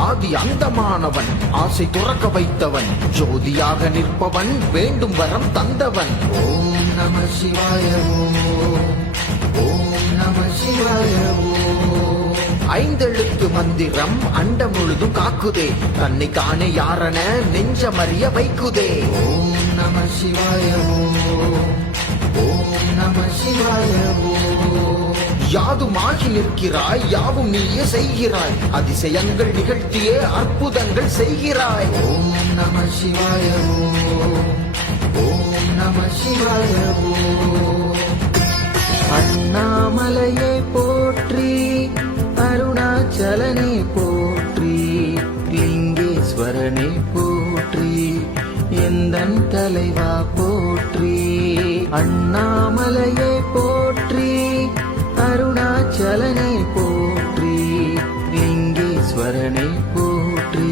ஆதி அந்தமானவன் ஆசை துறக்க வைத்தவன் ஜோதியாக நிற்பவன் வேண்டும் வரம் தந்தவன். ஓம் நம சிவாய ஓம் நம சிவாய ஐந்தெழுத்து மந்திரம் அண்ட முழுதும் காக்குதே தன்னை காணே யாரன நெஞ்சமறிய வைக்குதே. ஓம் நம சிவாய ஓம் நம சிவாய யாதுமாகி நிற்கிறாய் யாவும் நீயே செய்கிறாய் அதிசயங்கள் நிகழ்த்தியே அற்புதங்கள் செய்கிறாய். ஓம் நம சிவாய ஓம் நம சிவாய அண்ணாமலையை போற்றி அருணாச்சலனை போற்றி லிங்கேஸ்வரனை போற்றி எந்தன் தலைவா போற்றி. அண்ணாமலையை போற்றி அருணாச்சலனை போற்றி லிங்கேஸ்வரனை போற்றி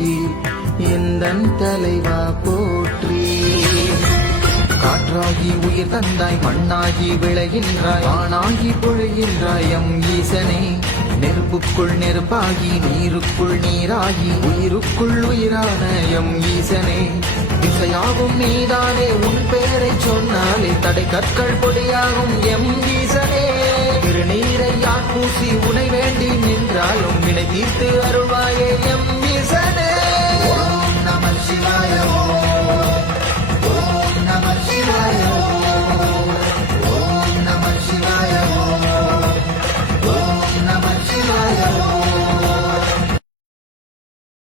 எந்தன் தலைவா போற்றி. காற்றாகி உயிர் தந்தாய் மண்ணாகி விளைகின்றாய் ஆணாகி பொழிகின்றாய் எம் ஈசனே. நெருப்புக்குள் நெருப்பாகி நீருக்குள் நீராகி உயிருக்குள் உயிரான எம் ஈசனே. திசையாகும் நீதானே உன் பெயரை சொன்னாலே தடை கற்கள் பொடியாகும் எம் ஈசனே. திருநீரை யார் பூசி உனை வேண்டி நின்றாலும் வினை தீர்த்து அருள்வாயே எம் ஈசனே. ஓம் நம சிவாய